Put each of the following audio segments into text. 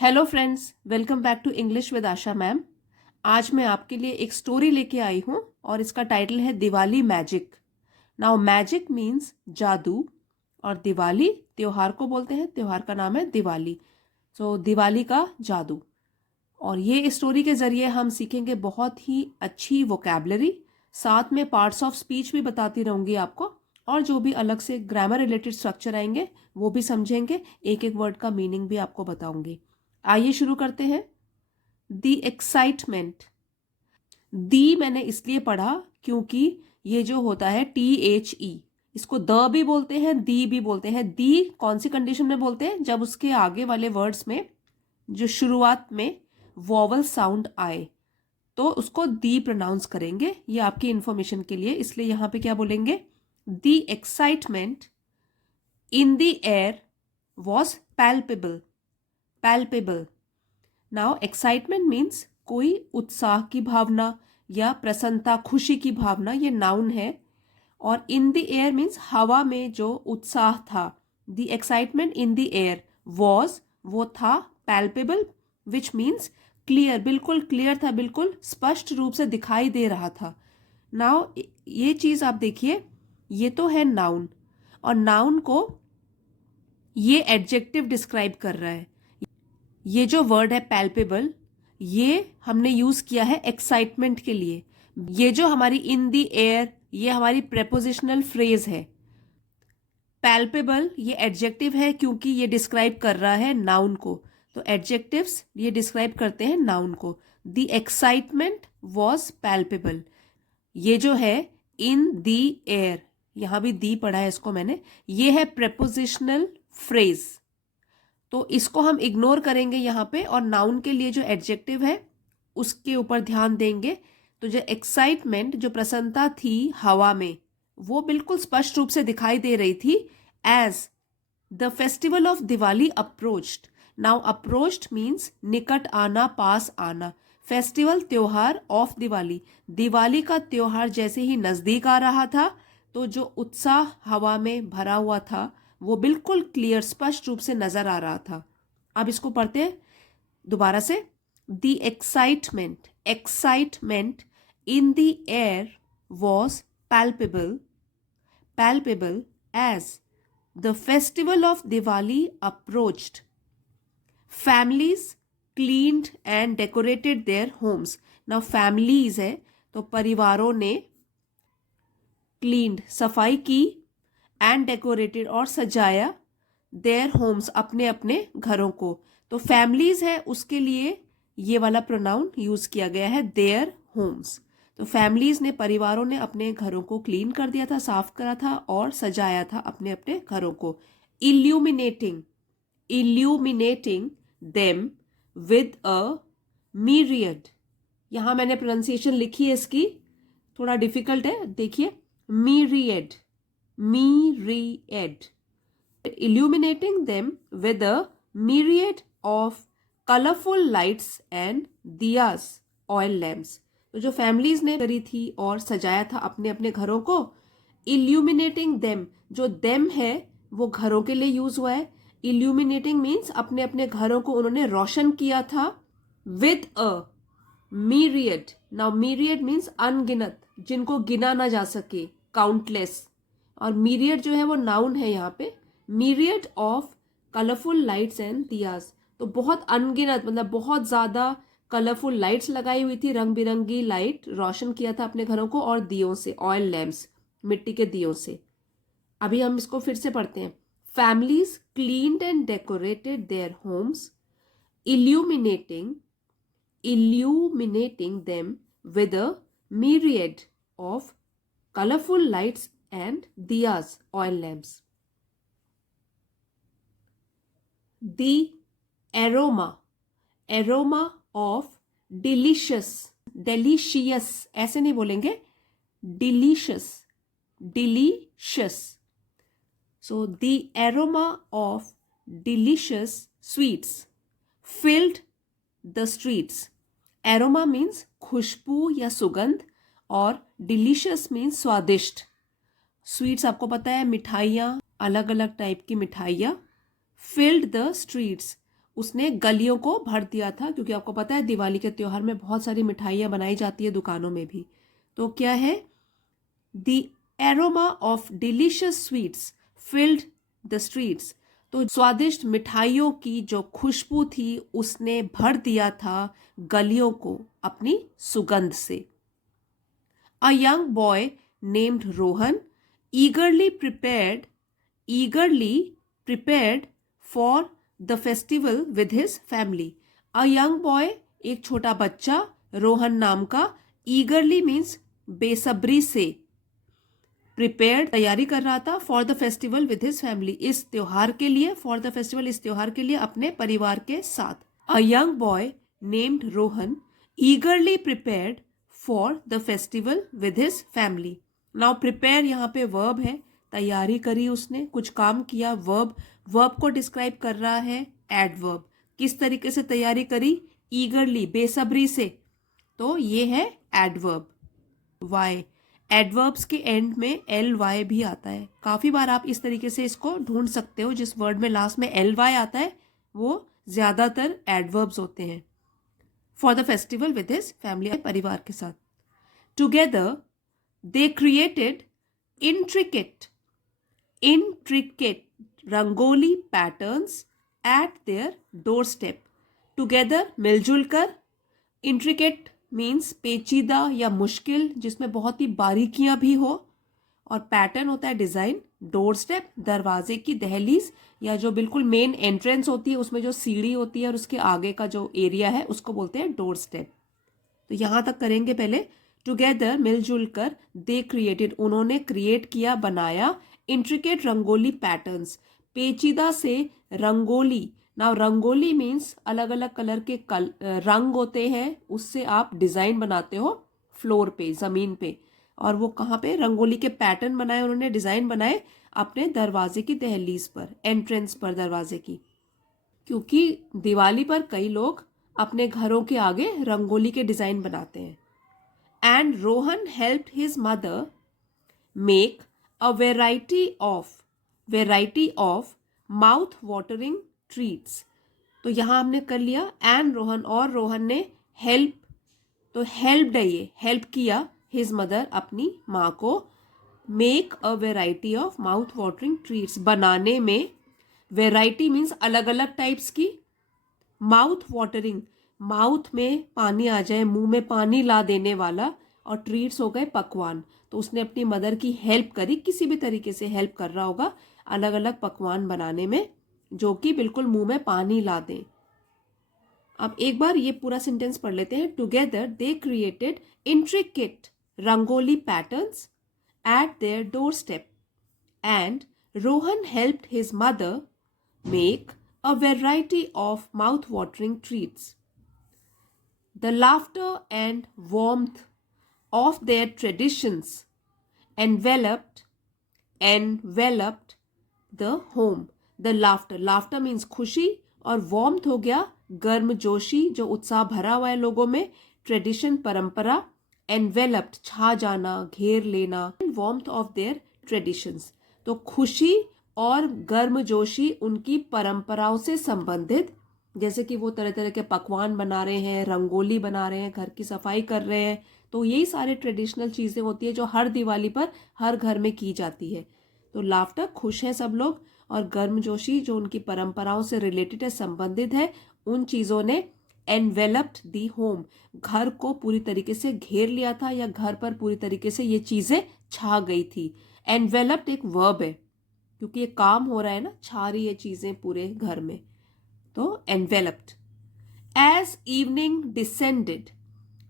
Hello friends, welcome back to English with Asha ma'am. आज मैं आपके लिए एक स्टोरी लेके आई हूँ और इसका टाइटल है Diwali magic. Now magic means जादू और दिवाली त्योहार को बोलते हैं। त्योहार का नाम है दिवाली। सो दिवाली का जादू। और ये स्टोरी के ज़रिए हम सीखेंगे बहुत ही अच्छी वोकैबलरी। साथ में पार्ट्स ऑफ स्पीच भी बताती रहूँगी आपको, और जो भी अलग से ग्रामर रिलेटेड स्ट्रक्चर आएंगे वो भी समझेंगे। एक एक वर्ड का मीनिंग भी आपको बताऊंगी। आइए शुरू करते हैं। दी एक्साइटमेंट। दी मैंने इसलिए पढ़ा क्योंकि ये जो होता है THE, इसको द भी बोलते हैं, दी भी बोलते हैं। दी कौन सी कंडीशन में बोलते हैं? जब उसके आगे वाले वर्ड्स में जो शुरुआत में वॉवल साउंड आए तो उसको दी प्रोनाउंस करेंगे। ये आपकी इंफॉर्मेशन के लिए, इसलिए यहां पे क्या बोलेंगे? The excitement in the air was palpable. Palpable. Now excitement means कोई उत्साह की भावना या प्रसन्नता, खुशी की भावना, ये नाउन है। और इन द एयर मीन्स हवा में जो उत्साह था। The excitement in the air was, वो था, पैल्पेबल विच मीन्स क्लियर, बिल्कुल क्लियर था, बिल्कुल स्पष्ट रूप से दिखाई दे रहा था। नाउ ये चीज आप देखिए, ये तो है नाउन, और नाउन को ये एडजेक्टिव डिस्क्राइब कर रहा है। ये जो वर्ड है पैल्पेबल, ये हमने यूज किया है एक्साइटमेंट के लिए। ये जो हमारी इन द एयर, ये हमारी प्रेपोजिशनल फ्रेज है। पैल्पेबल ये एडजेक्टिव है क्योंकि ये डिस्क्राइब कर रहा है नाउन को। तो एडजेक्टिव्स ये डिस्क्राइब करते हैं नाउन को। The excitement was palpable. ये जो है इन द एयर, यहां भी दी पढ़ा है इसको मैंने, ये है प्रेपोजिशनल फ्रेज। तो इसको हम इग्नोर करेंगे यहाँ पे, और नाउन के लिए जो एडजेक्टिव है उसके ऊपर ध्यान देंगे। तो जो एक्साइटमेंट, जो प्रसन्नता थी हवा में, वो बिल्कुल स्पष्ट रूप से दिखाई दे रही थी as the festival of Diwali approached. Now approached means निकट आना, पास आना। फेस्टिवल त्योहार ऑफ दिवाली, दिवाली का त्योहार जैसे ही नजदीक आ रहा था तो जो उत्साह हवा में भरा हुआ था वो बिल्कुल क्लियर, स्पष्ट रूप से नजर आ रहा था। अब इसको पढ़ते हैं दोबारा से। The excitement, excitement in the air was palpable, palpable as the festival of Diwali approached. Families cleaned and decorated their homes. Now families है तो परिवारों ने क्लीन्ड सफाई की, एंड डेकोरेटेड और सजाया, देयर होम्स अपने अपने घरों को। तो फैमिलीज है उसके लिए ये वाला प्रोनाउन यूज किया गया है, देयर होम्स। तो फैमिलीज ने, परिवारों ने अपने घरों को क्लीन कर दिया था, साफ करा था और सजाया था अपने अपने घरों को। Illuminating, illuminating them with a myriad. यहां मैंने प्रोनाउंसिएशन लिखी है इसकी, थोड़ा डिफिकल्ट है, देखिए। Myriad, myriad, illuminating them with a myriad of colorful lights and diyas, oil lamps। तो जो फैमिलीज ने करी थी और सजाया था अपने अपने घरों को, illuminating them, जो them है वो घरों के लिए यूज हुआ है। illuminating मीन्स अपने अपने घरों को उन्होंने रोशन किया था। with a myriad, now myriad means अनगिनत, जिनको गिना ना जा सके, काउंटलेस। और मीरियड जो है वो नाउन है यहाँ पे। Myriad of colourful lights and diyas, तो बहुत अनगिनत, मतलब बहुत ज्यादा कलरफुल लाइट्स लगाई हुई थी, रंग बिरंगी लाइट रोशन किया था अपने घरों को, और दियों से, ऑयल लैम्प्स, मिट्टी के दियों से। अभी हम इसको फिर से पढ़ते हैं। Families cleaned and decorated their Holmes, illuminating, illuminating them with a myriad of colorful lights and diyas, oil lamps. The aroma, aroma of delicious, delicious ऐसे नहीं बोलेंगे, delicious, delicious. So the aroma of delicious sweets filled the streets. Aroma means खुशबू या सुगंध, और delicious means स्वादिष्ट। Sweets आपको पता है, मिठाइयाँ, अलग अलग टाइप की मिठाइयाँ। फिल्ड द स्ट्रीट्स, उसने गलियों को भर दिया था, क्योंकि आपको पता है दिवाली के त्योहार में बहुत सारी मिठाइयाँ बनाई जाती है दुकानों में भी। तो क्या है, the aroma of delicious sweets filled the streets. तो स्वादिष्ट मिठाइयों की जो खुशबू थी उसने भर दिया था गलियों को अपनी सुगंध से। A young boy named Rohan eagerly prepared eagerly prepared for the festival with his family. A young boy, एक छोटा बच्चा रोहन नाम का, eagerly means बेसब्री से, prepared तैयारी कर रहा था, for the festival with his family इस त्योहार के लिए, for the festival इस त्योहार के लिए अपने परिवार के साथ। A young boy named Rohan eagerly prepared for the festival with his family. Now prepare यहाँ पे verb है, तैयारी करी उसने, कुछ काम किया, verb को डिस्क्राइब कर रहा है adverb। किस तरीके से तैयारी करी, eagerly बेसब्री से, तो ये है adverb। y, एडवर्ब्स के एंड में ly भी आता है। काफ़ी बार आप इस तरीके से इसको ढूंढ सकते हो, जिस वर्ड में लास्ट में ly आता है वो ज़्यादातर एडवर्ब्स होते हैं। For the festival with his family, परिवार के साथ। Together they created intricate rangoli patterns eight their door step. Together मिलजुल कर, इंट्रिकेट मीन्स पेचीदा या मुश्किल जिसमें बहुत ही बारीकियां भी हो, और पैटर्न होता है डिजाइन। डोर स्टेप दरवाजे की दहलीज या जो बिल्कुल मेन एंट्रेंस होती है उसमें जो सीढ़ी होती है और उसके आगे का जो एरिया है उसको बोलते हैं डोर स्टेप। तो यहां तक करेंगे पहले। टुगेदर मिलजुल कर, दे क्रिएटेड उन्होंने क्रिएट किया बनाया, इंट्रिकेट रंगोली पैटर्न्स पेचीदा से रंगोली। नाउ रंगोली मीन्स अलग अलग कलर के रंग होते हैं, उससे आप डिजाइन बनाते हो फ्लोर पे, जमीन पे। और वो कहाँ पे, रंगोली के पैटर्न बनाए उन्होंने, डिजाइन बनाए अपने दरवाजे की दहलीज पर, एंट्रेंस पर दरवाजे की। क्योंकि दिवाली पर कई लोग अपने घरों के आगे रंगोली के डिजाइन बनाते हैं। And Rohan helped his mother make a variety of mouth watering treats. तो यहां हमने कर लिया एंड रोहन, और रोहन ने हेल्प, तो हेल्प्ड है ये, हेल्प किया हिज मदर अपनी माँ को, make a variety of mouth watering treats बनाने में। वेराइटी मीन्स अलग अलग टाइप्स की, माउथ वाटरिंग माउथ में पानी आ जाए, मुंह में पानी ला देने वाला, और ट्रीट्स हो गए पकवान। तो उसने अपनी मदर की हेल्प करी, किसी भी तरीके से हेल्प कर रहा होगा अलग अलग पकवान बनाने में जो कि बिल्कुल मुंह में पानी ला दें। अब एक बार ये पूरा सेंटेंस पढ़ लेते हैं। Together they created intricate rangoli patterns eight their door step and Rohan helped his mother make a variety of mouth-watering treats. The laughter and warmth of their traditions enveloped the home. The laughter means खुशी, और warmth हो गया गर्मजोशी, जो उत्साह भरा हुआ है लोगों में। ट्रेडिशन परंपरा, enveloped छा जाना, घेर लेना, warmth of their traditions तो खुशी और गर्मजोशी उनकी परंपराओं से संबंधित, जैसे कि वो तरह तरह के पकवान बना रहे हैं, रंगोली बना रहे हैं, घर की सफाई कर रहे हैं। तो यही सारे ट्रेडिशनल चीज़ें होती है जो हर दिवाली पर हर घर में की जाती है। तो लाफ्टर खुश है सब लोग, और गर्मजोशी जो उनकी परंपराओं से रिलेटेड है, संबंधित है, उन चीज़ों ने एनवेलप्ड दी होम घर को पूरी तरीके से घेर लिया था, या घर पर पूरी तरीके से ये चीज़ें छा गई थी। एनवेलप्ड एक वर्ब है, क्योंकि ये काम हो रहा है ना, छा रही है चीजें पूरे घर में, तो एनवेलप्ड। एज इवनिंग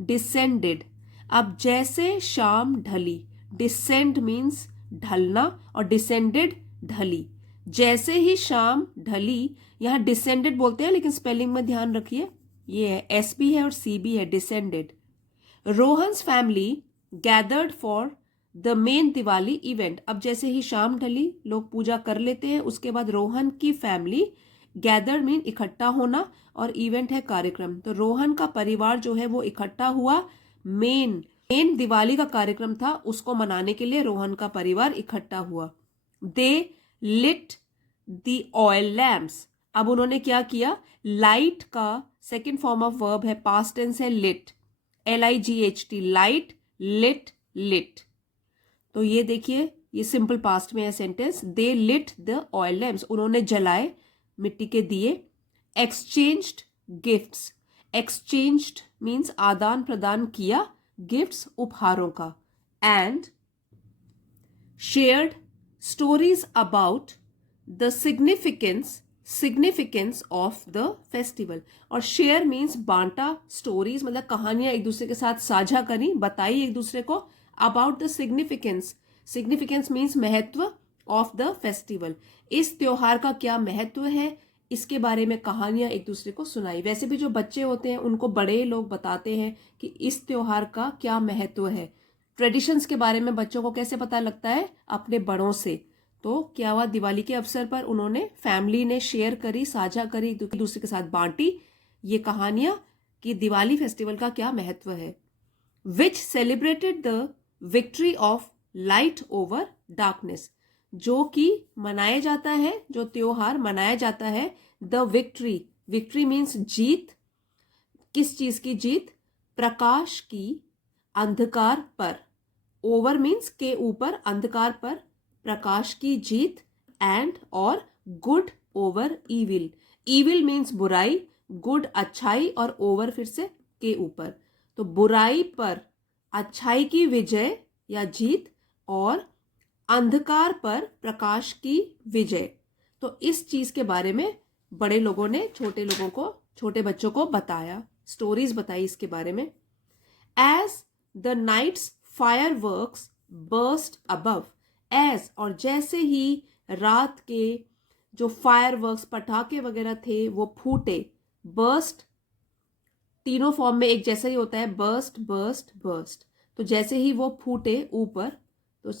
डिसेंडेड अब जैसे शाम ढली, डिसेंड मीन्स ढलना, और डिसेंडेड ढली। जैसे ही शाम ढली, यहाँ डिसेंडेड बोलते हैं लेकिन स्पेलिंग में ध्यान रखिए, ये है एस भी है और सी भी है, descended. Rohan's family gathered for the main Diwali event. अब जैसे ही शाम ढली, लोग पूजा कर लेते हैं, उसके बाद रोहन की फैमिली, गैदर्ड मीन इकट्ठा होना, और इवेंट है कार्यक्रम। तो रोहन का परिवार जो है वो इकट्ठा हुआ, मेन दिवाली का कार्यक्रम था, उसको मनाने के लिए रोहन का परिवार इकट्ठा हुआ। They lit the oil lamps अब उन्होंने क्या किया, लाइट का सेकेंड फॉर्म ऑफ वर्ब है, पास्ट टेंस है lit, LIGHT, light, lit, lit. तो ये देखिए, ये सिंपल पास्ट में है sentence. They lit the oil lamps, उन्होंने जलाए मिट्टी के दिए। एक्सचेंज्ड गिफ्ट्स, एक्सचेंज्ड मीन्स आदान प्रदान किया, गिफ्ट्स उपहारों का। And shared stories about the significance of the festival. और शेयर मीन्स बांटा, स्टोरीज मतलब कहानियां एक दूसरे के साथ साझा करी, बताई एक दूसरे को। About the significance, significance means महत्व, ऑफ द फेस्टिवल, इस त्योहार का क्या महत्व है, इसके बारे में कहानियां एक दूसरे को सुनाई। वैसे भी जो बच्चे होते हैं उनको बड़े लोग बताते हैं कि इस त्योहार का क्या महत्व है। ट्रेडिशंस के बारे में बच्चों को कैसे पता लगता है, अपने बड़ों से। तो क्या हुआ, दिवाली के अवसर पर उन्होंने, फैमिली ने शेयर करी, साझा करी, एक दूसरे के साथ बांटी ये कहानियां कि दिवाली फेस्टिवल का क्या महत्व है। Which celebrated the victory of light over darkness, जो कि मनाया जाता है, जो त्योहार मनाया जाता है, द विक्ट्री, विक्ट्री मीन्स जीत, किस चीज की जीत, प्रकाश की अंधकार पर, ओवर मीन्स के ऊपर, अंधकार पर प्रकाश की जीत, एंड और good over evil, evil means बुराई, गुड अच्छाई, और ओवर फिर से के ऊपर। तो बुराई पर अच्छाई की विजय या जीत, और अंधकार पर प्रकाश की विजय। तो इस चीज के बारे में बड़े लोगों ने छोटे लोगों को, छोटे बच्चों को बताया, स्टोरीज बताई इसके बारे में। As the night's fireworks burst above, as और जैसे ही रात के जो फायरवर्क्स पटाखे वगैरह थे वो फूटे, बर्स्ट तीनों फॉर्म में एक जैसा ही होता है, बर्स्ट बर्स्ट बर्स्ट। तो जैसे ही वो फूटे ऊपर, तो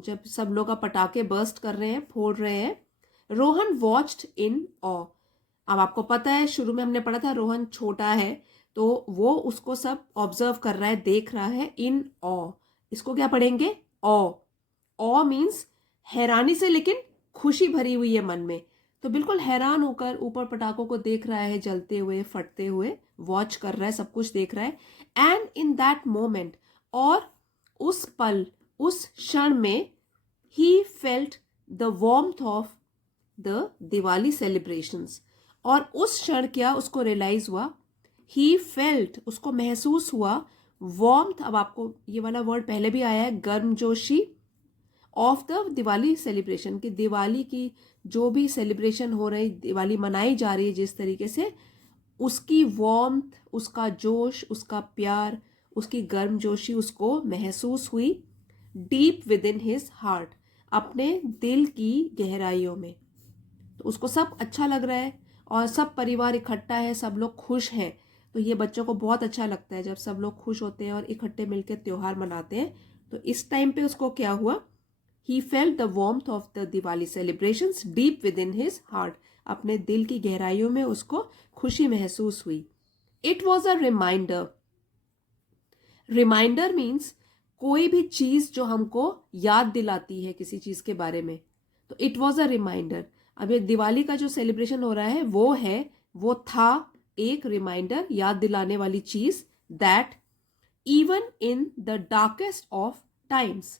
जब सब लोग का पटाखे बर्स्ट कर रहे हैं, फोड़ रहे हैं, रोहन वॉच्ड इन ऑ। अब आपको पता है शुरू में हमने पढ़ा था रोहन छोटा है, तो वो उसको सब ऑब्जर्व कर रहा है, देख रहा है, इन ऑ। इसको क्या पढ़ेंगे, ऑ। ऑ मीन्स हैरानी से लेकिन खुशी भरी हुई है मन में, तो बिल्कुल हैरान होकर ऊपर पटाखों को देख रहा है, जलते हुए, फटते हुए, वॉच कर रहा है, सब कुछ देख रहा है। एंड इन दैट मोमेंट, और उस पल, उस क्षण में, ही felt the warmth of the Diwali celebrations, और उस क्षण क्या उसको रियलाइज हुआ, ही फेल्ट उसको महसूस हुआ, वॉर्मथ, अब आपको ये वाला वर्ड पहले भी आया है, गर्मजोशी, ऑफ द दिवाली सेलिब्रेशन, की दिवाली की जो भी सेलिब्रेशन हो रही, दिवाली मनाई जा रही है जिस तरीके से, उसकी वॉर्मथ, उसका जोश, उसका प्यार, उसकी गर्मजोशी उसको महसूस हुई, deep within his heart, अपने दिल की गहराइयों में। तो उसको सब अच्छा लग रहा है, और सब परिवार इकट्ठा है, सब लोग खुश हैं। तो ये बच्चों को बहुत अच्छा लगता है जब सब लोग खुश होते हैं और इकट्ठे मिलकर त्योहार मनाते हैं। तो इस टाइम पे उसको क्या हुआ, he felt the warmth of the Diwali celebrations deep within his heart, अपने दिल की गहराइयों में उसको खुशी महसूस हुई। It was a reminder, reminder means कोई भी चीज जो हमको याद दिलाती है किसी चीज के बारे में, तो इट वॉज अ रिमाइंडर। अब ये दिवाली का जो सेलिब्रेशन हो रहा है वो था एक रिमाइंडर, याद दिलाने वाली चीज, that even in the darkest of times,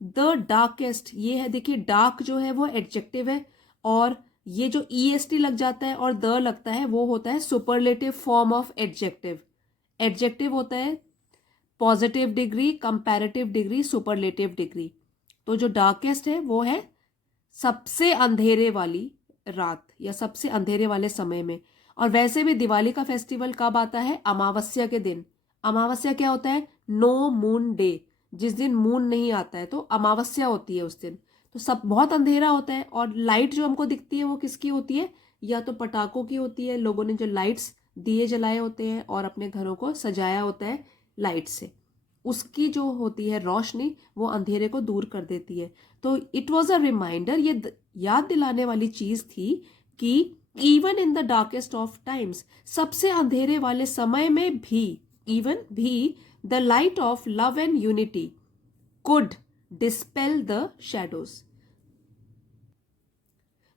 the darkest, ये है देखिए, डार्क जो है वो एडजेक्टिव है, और ये जो EST लग जाता है और द लगता है वो होता है superlative form of adjective. Adjective होता है positive degree, comparative degree, superlative degree. तो जो डार्केस्ट है वो है सबसे अंधेरे वाली रात या सबसे अंधेरे वाले समय में। और वैसे भी दिवाली का फेस्टिवल कब आता है, अमावस्या के दिन। अमावस्या क्या होता है, नो मून डे, जिस दिन मून नहीं आता है, तो अमावस्या होती है उस दिन। तो सब बहुत अंधेरा होता है, और लाइट जो हमको दिखती है वो किसकी होती है, या तो पटाखों की होती है, लोगों ने जो लाइट्स दिए जलाए होते हैं और अपने घरों को सजाया होता है लाइट से, उसकी जो होती है रोशनी वो अंधेरे को दूर कर देती है। तो इट वॉज अ रिमाइंडर, ये याद दिलाने वाली चीज थी कि even in the darkest of times, सबसे अंधेरे वाले समय में भी, इवन भी, the light of love and unity could dispel the shadows,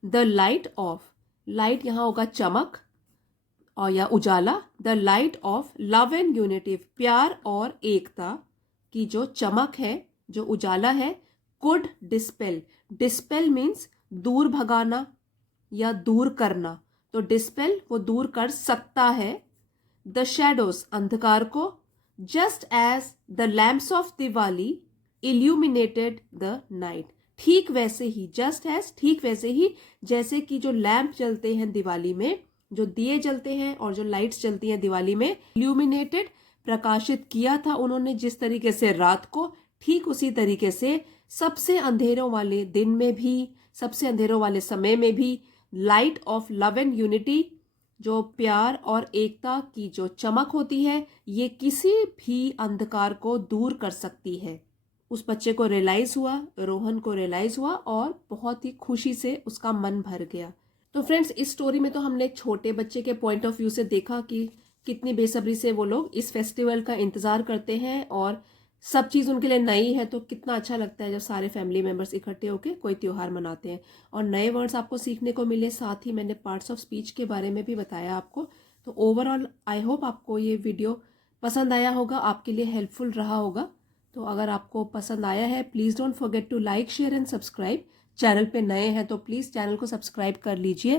the light of light यहाँ होगा चमक और या उजाला। The light of love and unity, प्यार और एकता की जो चमक है, जो उजाला है, कुड डिस्पेल। डिस्पेल मीन्स दूर भगाना या दूर करना, तो डिस्पेल वो दूर कर सकता है। द शैडोज, अंधकार को। Just as the lamps of Diwali illuminated the night, ठीक वैसे ही, जस्ट एज ठीक वैसे ही जैसे कि जो लैम्प जलते हैं दिवाली में, जो दिए जलते हैं और जो लाइट्स जलती हैं दिवाली में, इल्यूमिनेटेड प्रकाशित किया था उन्होंने जिस तरीके से रात को, ठीक उसी तरीके से सबसे अंधेरों वाले दिन में भी, सबसे अंधेरों वाले समय में भी light of love and unity, जो प्यार और एकता की जो चमक होती है, ये किसी भी अंधकार को दूर कर सकती है। उस बच्चे को रियलाइज हुआ, रोहन को रियलाइज हुआ और बहुत ही खुशी से उसका मन भर गया। तो फ्रेंड्स, इस स्टोरी में तो हमने एक छोटे बच्चे के पॉइंट ऑफ व्यू से देखा कि कितनी बेसब्री से वो लोग इस फेस्टिवल का इंतजार करते हैं और सब चीज़ उनके लिए नई है, तो कितना अच्छा लगता है जब सारे फैमिली मेंबर्स इकट्ठे होकर कोई त्योहार मनाते हैं और नए वर्ड्स आपको सीखने को मिले। साथ ही मैंने पार्ट्स ऑफ स्पीच के बारे में भी बताया आपको। तो ओवरऑल आई होप आपको ये वीडियो पसंद आया होगा, आपके लिए हेल्पफुल रहा होगा। तो अगर आपको पसंद आया है, please don't forget to like, share and subscribe. Channel पे नए हैं तो प्लीज़ चैनल को सब्सक्राइब कर लीजिए।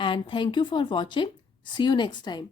And thank you for watching. See you next time.